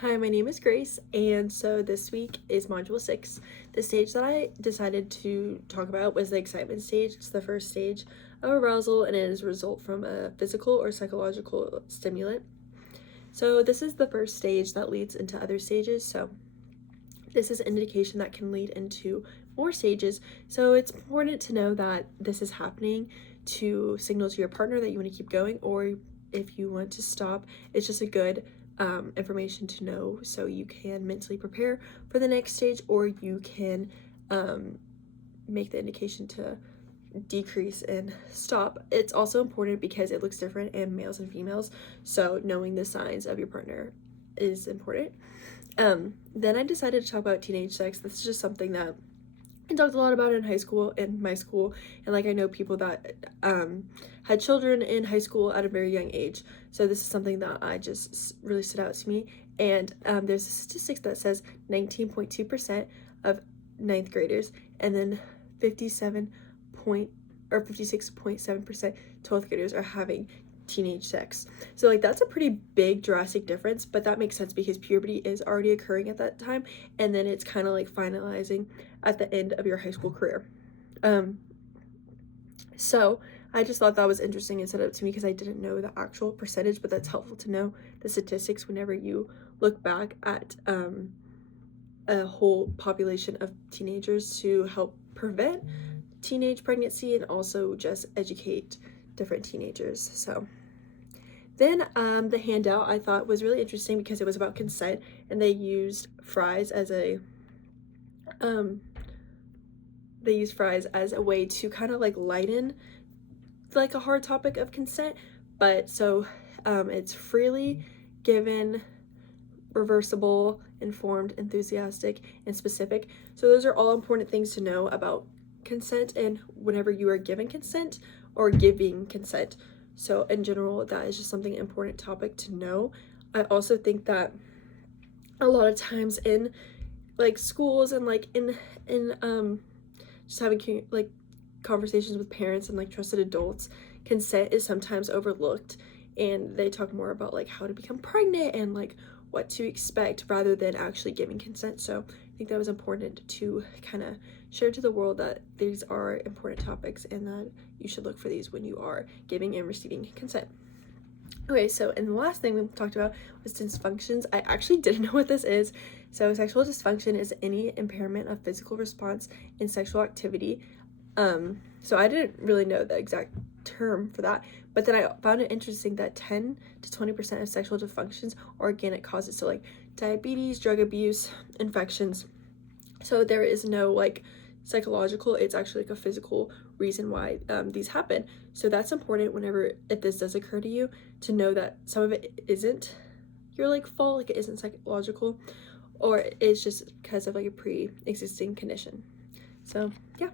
Hi, my name is Grace, and so this week is Module 6. The stage that I decided to talk about was the excitement stage. It's the first stage of arousal, and it is a result from a physical or psychological stimulant. So this is the first stage that leads into other stages, so this is an indication that can lead into more stages. So it's important to know that this is happening to signal to your partner that you want to keep going, or if you want to stop. It's just a good information to know so you can mentally prepare for the next stage, or you can make the indication to decrease and stop. It's also important because it looks different in males and females, so knowing the signs of your partner is important. Then I decided to talk about teenage sex. This is just something that I talked a lot about in high school, in my school, and like I know people that had children in high school at a very young age. So this is something that I just really stood out to me. And there's a statistics that says 19.2% of ninth graders, and then 56.7% 12th graders are having teenage sex. So like that's a pretty big drastic difference, but that makes sense because puberty is already occurring at that time, and then it's kind of like finalizing at the end of your high school career. So I just thought that was interesting and stood out to me because I didn't know the actual percentage, but that's helpful to know the statistics whenever you look back at a whole population of teenagers to help prevent teenage pregnancy and also just educate different teenagers. So then the handout I thought was really interesting because it was about consent, and they used fries as a way to kind of like lighten like a hard topic of consent. But so it's freely given, reversible, informed, enthusiastic, and specific. So those are all important things to know about consent and whenever you are given consent or giving consent. So in general, that is just something important topic to know. I also think that a lot of times in like schools and like in just having like conversations with parents and like trusted adults, consent is sometimes overlooked, and they talk more about like how to become pregnant and like what to expect rather than actually giving consent. So I think that was important to kind of share to the world that these are important topics and that you should look for these when you are giving and receiving consent. Okay, so and the last thing we talked about was dysfunctions. I actually didn't know what this is. So sexual dysfunction is any impairment of physical response in sexual activity. So I didn't really know the exact term for that, but then I found it interesting that 10 to 20% of sexual dysfunctions are organic causes, so like diabetes, drug abuse, infections. So there is no like psychological, it's actually like a physical reason why these happen. So that's important whenever, if this does occur to you, to know that some of it isn't your like fault, like it isn't psychological, or it's just because of like a pre-existing condition. So yeah.